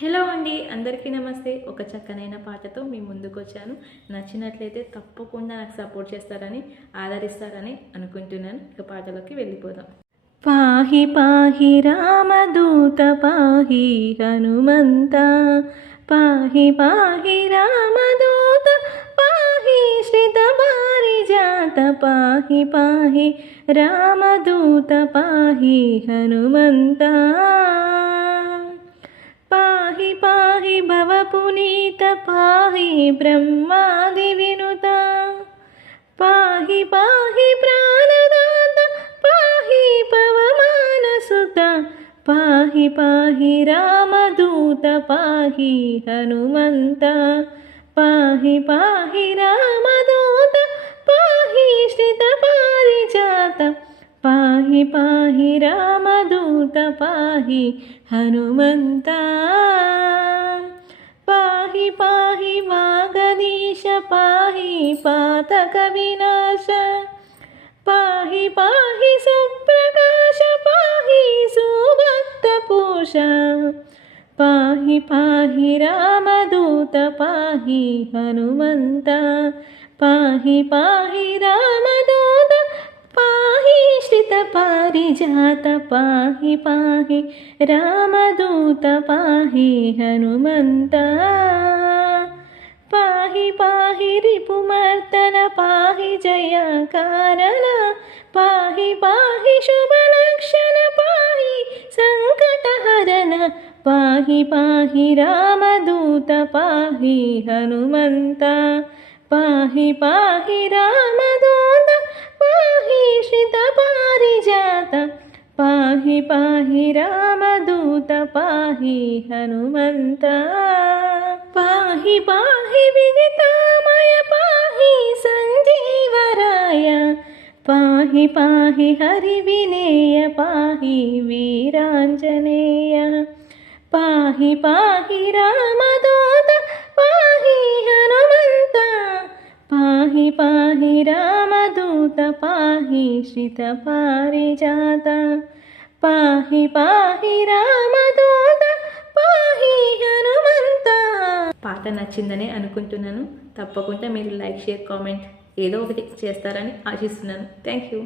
Hello అండి, అందరికీ నమస్తే. ఒక చక్కనైన పాటతో మీ ముందుకు వచ్చాను. నచ్చినట్లయితే తప్పకుండా నాకు సపోర్ట్ చేస్తారని, ఆదరిస్తారని అనుకుంటున్నాను. ఇక పాటలోకి వెళ్ళిపోదాం. పాహి పాహి రామదూత పాహి హనుమంత, పాహి పాహి రామదూత పాహి శ్రిత పారిజాత, పాహి పాహి రామదూత పాహి హనుమంత, పాహి పాహి భవపునీత పాహి బ్రహ్మాది వినుత, పాహి పాహి ప్రాణదాత పాహి పవమానసుత, పాహి పాహి రామదూత పాహి హనుమంత, పాహి పాహి రామదూత పాహి శ్రిత పారిజాత, పాహి పాహి రామదూత పాహి హనుమంత, పాహి పాహి వాగదీశ పాహి పాతక వినాశ, పాహి పాహి సుప్రకాశ పాహి సుభక్త పూష, పాహి పాహి రామదూత పాహి హనుమంత, పాహి పాహి రామదూత పాహి శ్రిత పారిజాత, పాహి పాహి రామదూత పాహి హనుమంత, పాహి పాహి రిపుమర్దన పాహి జయకారణ, పాహి పాహి శుభలక్షణ పాహి సంకటహరణ, పాహి పాహి రామదూత పాహి హనుమంత, పాహి పాహి రామదూత పాహి శ్రిత పారిజాత, పాహి పాహి రామదూత పాహి హనుమంత, పాహి పాహి విదితామయ పాహి సంజీవరాయ, పాహి పాహి హరి వినేయ పాహి వీరాంజనేయ, పాహి పాహి రామదూత పాహి హనుమంత, పాహి పాహి రామదూత పాహి శ్రిత పారిజాత, పాహి పాహి రామదూత పాహి హనుమంత. పాట నచ్చిందని అనుకుంటున్నాను. తప్పకుండా మీరు లైక్, షేర్, కామెంట్ ఏదో ఒకటి చేస్తారని ఆశిస్తున్నాను. Thank you.